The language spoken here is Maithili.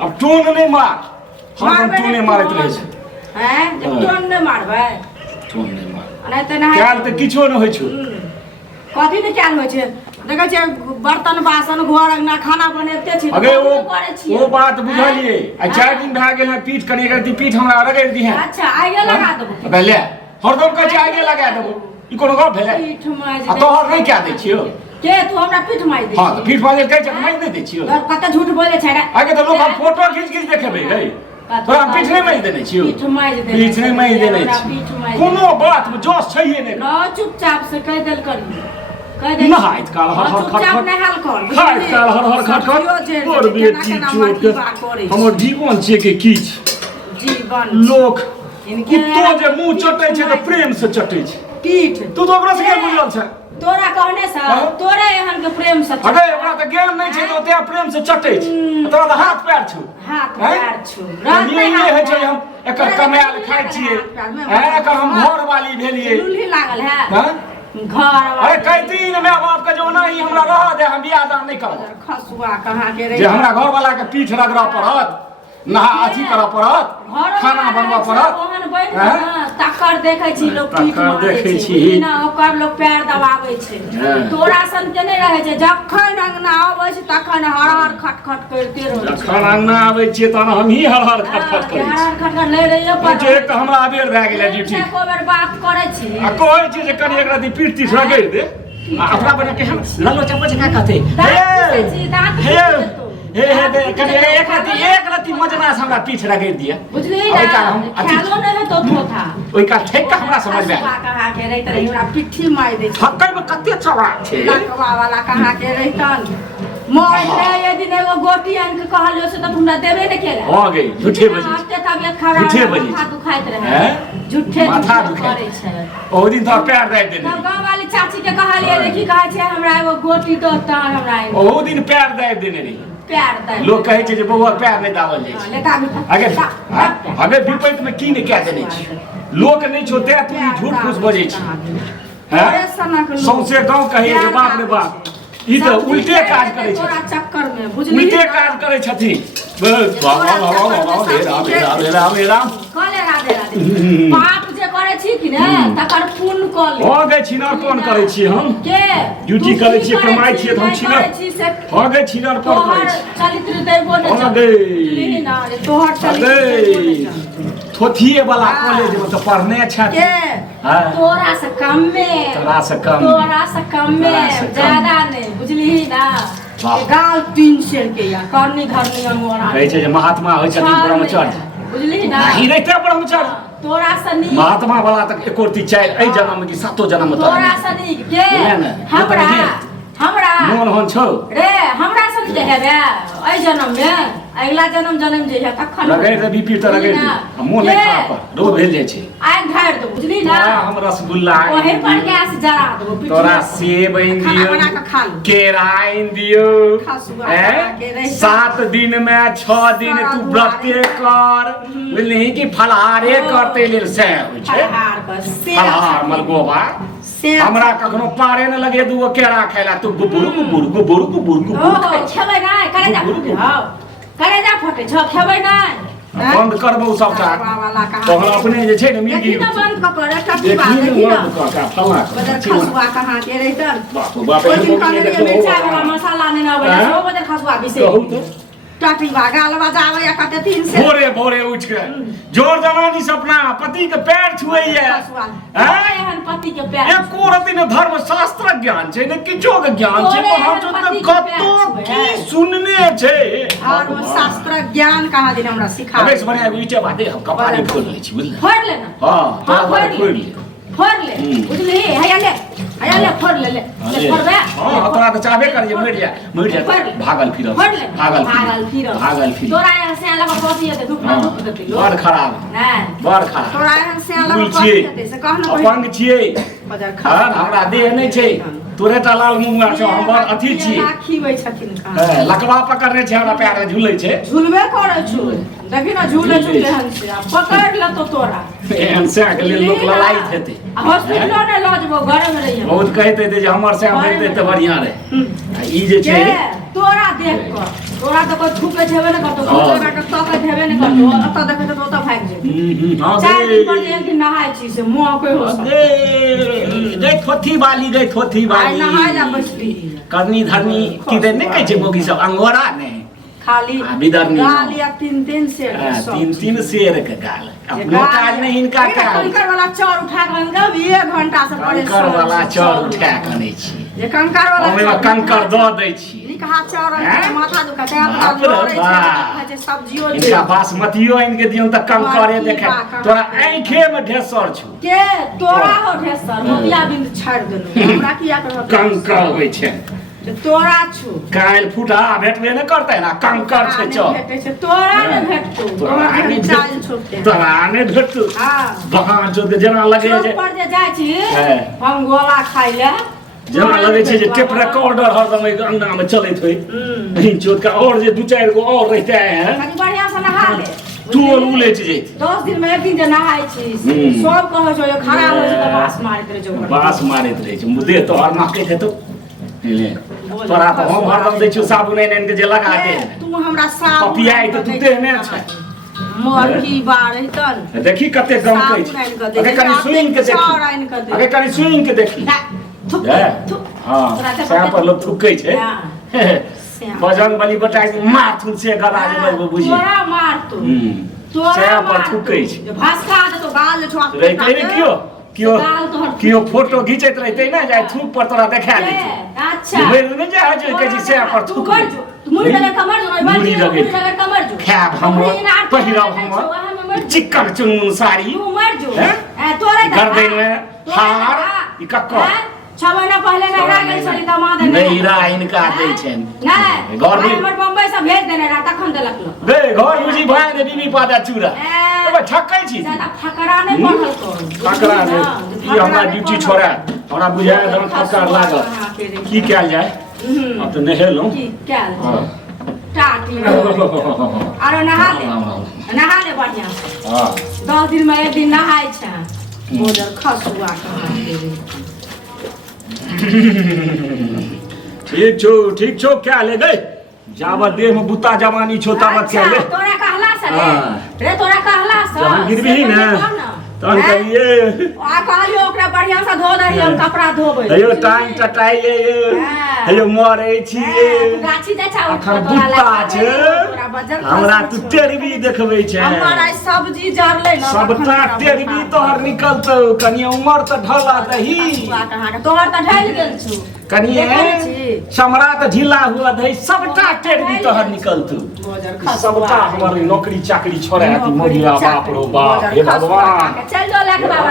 अब टोन नहीं मार हम टोने मारत रहे छै हैं टोन नहीं मारबै टोन नहीं मार नहीं तो नहीं काल त किछो न होइ छै कथी ने क्या होइ छै देखै छै बर्तन बासन घर अंगना खाना बनैते छी अगे वो बात बुझलिए आ 4 दिन भए गेल है पीठ कने करती पीठ हमरा रगड़ दी है अच्छा आगे लगा देबो अबे ले हरदम कहै छै आगे लगा देबो ई कोनो गप भेलै पीठ माज आ तोहर नहीं क्या दै छियो के तू हमरा पीठ माज दे हां त पीठ माज कहै छै माज नहीं दै छियो कत झूठ बोले छै रे आगे त लोग हम फोटो खींच खींच देखेबै गई तोरा पीठ नहीं माज देने छियो पीठ माज दे पीठ नहीं माज देने छी कोनो बात में जोश छैहे नहीं न चुपचाप से कह देल करी नहाइत काल हर हर खट खट खाइत काल हर हर खट खट और बेटी चोट हमर जीवन छै के किछ जीवन लोक कुत्तो जे मुंह चटै छै त प्रेम से चटै छै पीठ तू तो ओकरा से के बुझल छै तोरा कहने से तोरे एहन के प्रेम से अरे ओकरा त ज्ञान नहीं छै त ओते प्रेम से चटै छै तोरा त हाथ पैर छौ हाथ पैर छौ ये है छै हम एकर कमाल खाइ छियै एकर हम घर वाली भेलिए लुल्ही लागल है हां घर अरे कहती न माय बाप के जो नहीं हमरा रह दे हम बियाह दान नहीं करब खसुआ कहां के रे जे हमरा घर वाला के पीठ रगड़ा पड़त नहा अथी करऽ पड़त खाना बनबऽ पड़त ओहन बैठ न तकर देखै छी लोग पीठ मारै छै ना ओकर लोग पैर दबाबै छै तोरा सन के नहीं रहै छै जखन अंगना आबै छै तखन हर हर खट खट करते रहै छै जखन अंगना आबै छियै तहन हम ही हर हर खट खट करै छी हर हर खट खट ले रहिए पर जे एक हमरा अबेर भए गेलै ड्यूटी एको बेर बात करै छी आ कहै छी जे कनी एकरा दी पीठ तीठ रगड़ि दे अपना बने के हम लल्लो चप्पल से का कहते हे हे दे कनी एक रति मजना से हमरा पीठ रगड़ि दिया बुझली ना ख्यालो नहीं है तो था ओइ का ठेका हमरा समझ में कहां के रही त हमरा पिट्ठी मार दे ठक्कै में कते चबा छै लकवा वाला कहां के रहितन मोय ने ये दिन एगो गोटी आन के कहलियो से त हमरा देबे ने केला हो गई झूठे बजी आते तबियत खराब झूठे बजी माथा दुखाइत रहे झूठे माथा करे छै ओ दिन तो पैर दाबि देने तब गांव वाली चाची के कहलिए देखी कहै छै हमरा एगो गोटी दो त हमरा ओ दिन पैर दाबि देने रही पैर दे लोग कहै छै जे बौआ पैर नहीं दाबल जाइ छै लेता अगे हमे विपैत में की नहीं कह देने छी लोक नहीं छोते तू झूठ फूस बजै छी हैं सौंसे गांव कहै जे बाप रे बाप ई तो उल्टे काज करे छै चक्कर में बुझली उल्टे काज करे छथिन राम राम कले राधे राधे पाप जे करे छी कि ने तकर पुण्य कले हो गए छिनर कोन करे छी हम के ड्यूटी करे छी कमाई छी हम छिनर हो गए छिनर कोन करे छी चरित्र देबो ने हो गए बुझली ना तोहर चरित्र थोथिए वाला कॉलेज में तो पढ़ने छ के तोरा से कम में तोरा से कम ज्यादा नहीं बुझली ना गाल 3 शेर के या करनी धरनी अंगोरा कहै छै जे महात्मा होय छथिन ब्रह्मचारी बुझली ना ही रहते ब्रह्मचारी तोरा से नी महात्मा वाला तक एकोरती चाइल ए जन्म में कि सातो जन्म में तोरा से नी के हमरा मोन होन छौ रे हमरा से जे हेबे ए जन्म में अगला जन्म जे है तखन लगै रे बीपी त लगै रे मोन नहीं खराब रोज भेल जाइ छै आइ घर दो बुझली ना हम रसगुल्ला ओहे पर गैस जरा दो तोरा सेब इन दियो केरा इन दियो 7 दिन में 6 दिन तू व्रते कर बुझली कि फलहारे करते लेल से होइ छै फलहार मलगोबा हमरा कखनो पारे न लगे दूगो केरा खाइला तू गुबुर खेबै नै करे जा फटे छ खेबै नै बंद करबो सबटा तोहर अपने जे छै ने मिर्गी बंद क कर एकटा की बात देखी ना फला खसुआ कहां के रहितन बाप रे मसाला नै नबे सो बजे खसुआ बिसे टाटी भागाल बजावे या कते 3 से भोरे उठ के जोर जवानी सपना पति के पैर छुएया एहन पति के पैर एको रति ने धर्म शास्त्र ज्ञान छै ने किछो के ज्ञान छै महाजन कतो की सुनने छै धर्म शास्त्र ज्ञान कहा दिन हमरा सिखा अबे से बने ईटे बाते हम कपारी खोल लै छी बुझले फोड़ ले ना हां तोरा फोड़ ले बुझली हैया ले फोड़ ले फोड़बे हां तोरा त चाहबे करिए मर जा भागल फिर तोरा से लगा पति है दुख ना दुख देते बड़ खराब बड़ खराब तोरा से लगा पति है से कहना अपंग छिए हमरा देह नहीं छै तोरे टा लाल मुंगा छ हमर अथी छी खीबै छथिन लकवा पकड़ने छै हमरा पैर में झूलै छै झूलबे करे छु देखि ना झूले हन से पकड़ ल तो तोरा एहन से के लेल लोक लड़ाई हेते हॉस्पिटल ने ल जबो घर में रहिए बहुत कहते थे जे हमर से भेटते त बढ़िया रहे ई जे छै तोरा देख कर तोरा तो कोई थूके हेबे न करतो कोई बाटे तके हेबे न करतो ओत देखे तो ओत भाग जे हां चार दिन पर एक दिन नहाय छी से मुंह कोई हो दे थोथी वाली आई नहाय ला बसली करनी धरनी की दे नहीं कहै छै मोगी सब अंगोरा ने खाली गाल या तीन शेर तीन शेर के गाल अब मोटा नहीं इनका का कंकर वाला चौर उठा के गब 1 घंटा से पड़े कंकर वाला चौर उठा के आनै छी जे कंकर वाला ओमे कंकर द दै छी कहा चौर माथा दुखा छै सब्जियो इनका बासमतियो इनके दियौ त कंकरे देखे तोरा आंखे में ढेसर छु के तोरा हो ढेसर मोतिया बिंद छाड़ देलु हमरा किया कर कंकर होय छै तोरा छु काल फुटा भेटबे न करतै ना कंकर छै चौ भेटै छै तोरा ने भेटतौ तोरा ने चाल छोटे तोरा ने भेटतौ हां बहान जो जेना लगे जे पर जे जाय छी हम गोला खाइ ले जेना लगे छै जे टेप रिकॉर्डर हरदम एक अंगना में चलैत होय नहीं चोट का और जे दू चार गो और रहते हैं कनी बढ़िया से नहा ले तू उलट जैत 10 दिन में एक दिन जे नहाय छी सब कहै छौ खड़ा हो छै त बास मारैत रहे छौ बास मारैत रहे छै मुदे तो और नाके के तो ले तोरा तो हम हरदम दै छियो साबुन एन के जे लगा दे तू हमरा साबुन पपियाई तो तू दे ने छै मोर की बार हैतन देखी कते गम कहै छै अगे कनी स्विंग के देखी अगे कनी स्विंग के देखी हां सैह पर लोग थुकै छै बजन बली बटा मार थुन से गदा जे बुझी तोरा मार तू सैह पर थुकै छै भास्का दे तो गाल छोड़ रे कहि कियो फोटो घिचैत रहते ना जाय थूक पर तोरा देखा दे अच्छा मेरे में जाय जे के जी से पर थूक मुड़ी लगा कमर जो मुड़ी लगा कमर जो खाब हम पहिराव हम चिकन चुनमुन साड़ी तू मर जो तोरे गर्दन में हार ई कक्को 6 महीना पहले नहरा गेल छली दामाद नहीं रा इनका दै छन नहीं घर में हमर बम्बई से भेज देने रहा तखन देलक लो बे घर बुझी भाय ने बीबी पादा चूड़ा ए ठकै छी ज्यादा फकरा नहीं पढ़ल तो फकरा ने ई हमरा ड्यूटी छोड़ा हमरा बुझाय दम फकर लागल की कैल जाय अब तो नहेलौ की कैल टाटी आरो नहा ले बढ़िया हां 10 दिन में एक दिन नहाय छ बोलर खसुआ कहां देबे ठीक छो क्या ले गए जावत देह में बुता जवानी छो तावत क्या ले तोरा कहला से रे तोरा कहला से जहां गिरबी ना तहन कहिए आ कहलियो ओकरा बढ़िया से धो दही हम कपड़ा धोबै हेयो टाइम टटाई ले हेयो मरै छी गाछी जा छाउ बुता छै हमरा तू टेरबी देखबै छै हमरा सब्जी जरले न सबटा टेरबी तोहर निकलतौ कनी उमर त ढला दही तोहर त ढल गेल छु कनी समरा त ढीला हुआ दही सबटा टेरबी तोहर निकलतौ सबटा हमर नौकरी चाकरी छोड़े मोरिया बाप रो बाप हे भगवान चल जो लेके बाबा